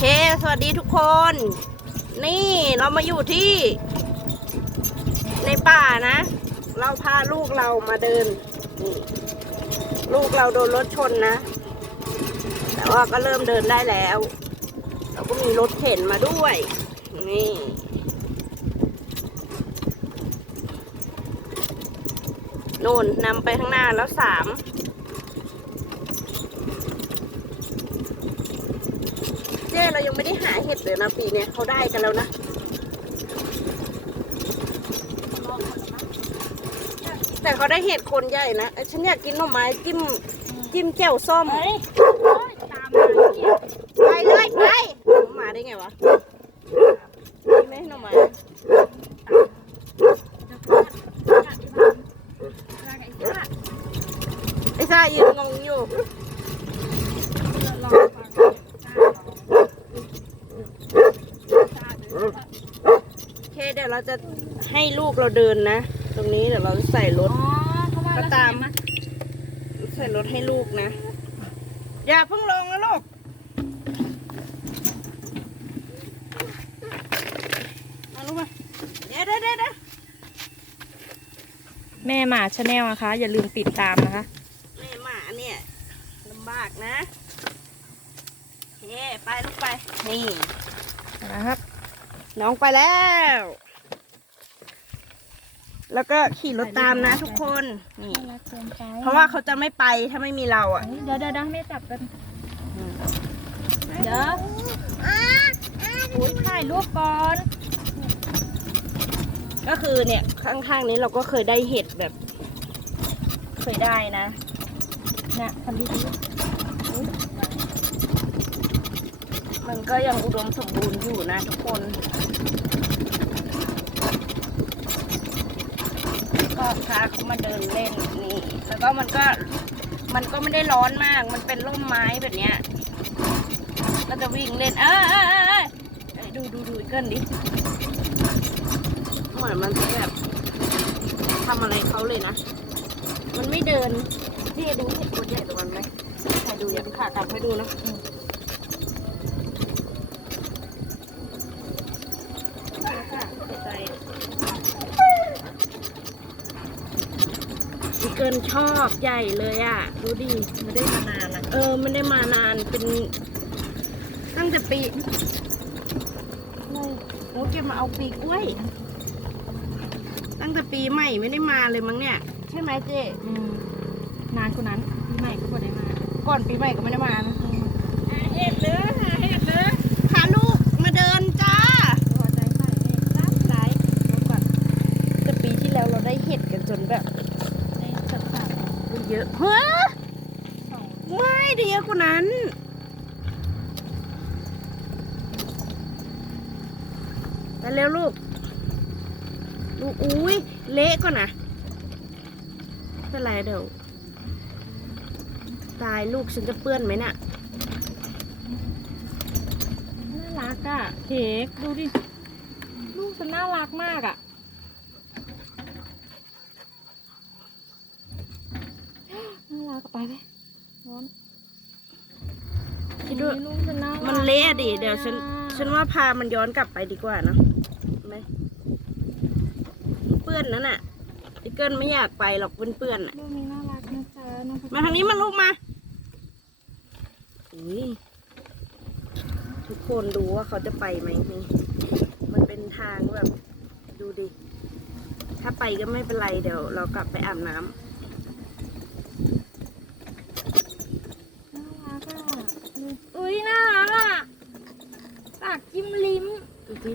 เค สวัสดีทุกคน นี่เรามาอยู่ที่ ในป่านะ เราพาลูกเรามาเดิน ลูกเราโดนรถชนนะ แต่ว่าก็เริ่มเดินได้แล้ว เราก็มีรถเข็นมาด้วย นี่นู่นนำไปข้างหน้าแล้วสาม จ้เรายังไม่ได้หาเห็ดเลยนะปีเนี้ยเขาได้กันแล้วนะแต่เขาได้เห็ดคนใหญ่นะเอ้ยฉันอยากกินหน่อไม้จิ้มจิ้มแจ่วส้มเฮ้ยตามมาเนี่ยไปเลยไปมาได้ไงวะกินไหมหน่อไม้ไอ้ซ่ายืนงงอยู่ โอ เคเดี๋ยวเราจะให้ลูกเราเดินนะ ตรงนี้เดี๋ยวเราจะใส่รถก็ตาม ใส่รถให้ลูกนะ อย่าเพิ่งลงนะลูก มาลูกมาเดี๋ยวเดี๋ยวเดี๋ยวเดี๋ยวแม่หมาชาแนลนะคะ อย่าลืมติดตามนะคะ แม่หมาเนี่ยลำบากนะโอเคไปลูกไป นี่ นะครับ น้องไปแล้ว แล้วก็ขี่รถตามนะทุกคน นี่เพราะว่าเขาจะไม่ไปถ้าไม่มีเราอะ เดี๋ยวเดี๋ยวเดี๋ยวไม่จับกันเดี๋ยวอุ้ยถ่ายรูปก่อน ก็คือเนี่ยข้างๆนี้เราก็เคยได้เห็ดแบบ เคยได้นะเนี่ยทำดี มันก็ยังอุดมสมบูรณ์อยู่นะทุกคน ก็พาเขามาเดินเล่นนี่ แล้วก็มันก็มันก็ไม่ได้ร้อนมาก มันเป็นร่มไม้แบบเนี้ย ก็จะวิ่งเล่น เออเออเออเออเอ้ยดูดูดูอีกเกินดิ เหมือนมันจะแบบทำอะไรเขาเลยนะ มันไม่เดิน พี่ดูเห็ดตัวใหญ่ตัวมันไหมใครดูอย่าไปขากลับให้ดูนะ พี่ เกินชอบใหญ่เลยอะ ดูดิๆไม่ได้มานานละเออไม่ได้มานานเป็น ตั้งแต่ปีโอ้โหแกมาเอาปีกล้วย ตั้งแต่ปีใหม่ไม่ได้มาเลยมั้งเนี่ย ใช่ไหมเจ๊อืมนานกว่านั้นพี่ใหม่ก็บ่ได้มา ก่อนปีใหม่ก็ไม่ได้มานะ เห็ดเลยหาเห็ดเลย พาลูกมาเดินจ้า หัวใจใส่เห็ดรับไหลดูก่อน แต่ปีที่แล้วเราได้เห็ดกันจนแบบ ในสัตว์สัตว์ เยอะเฮ้ยไม่ได้เยอะกว่านั้นไปเร็วลูกลูกอุ้ยเละก่อนนะเป็นไรเดี๋ยวตายลูกฉันจะเปื้อนไหมน่ะน่ารักอะเค้กดูดิ ลูกฉันน่ารักมากอะน่ารักอะ ไปไหมร้อนคิดว่าลูกฉันน่ารักมันเละอะดิ เดี๋ยวฉัน ฉันว่าพามันย้อนกลับไปดีกว่าเนอะเห็นไหมเปื้อนนั่นน่ะไอ้เกิลไม่อยากไปหรอกเปื้อนๆน่ะลูกนี้น่ารักนะจ๊ะน้องมาทางนี้มาลูกมาอุ้ยทุกคนดูว่าเขาจะไปไหมนี่มันเป็นทางแบบ ดูดิ ถ้าไปก็ไม่เป็นไรเดี๋ยว เรากลับไปอาบน้ำ น่ารักอะอุ้ยน่ารักอะปากจิ้มลิ้มดูสิ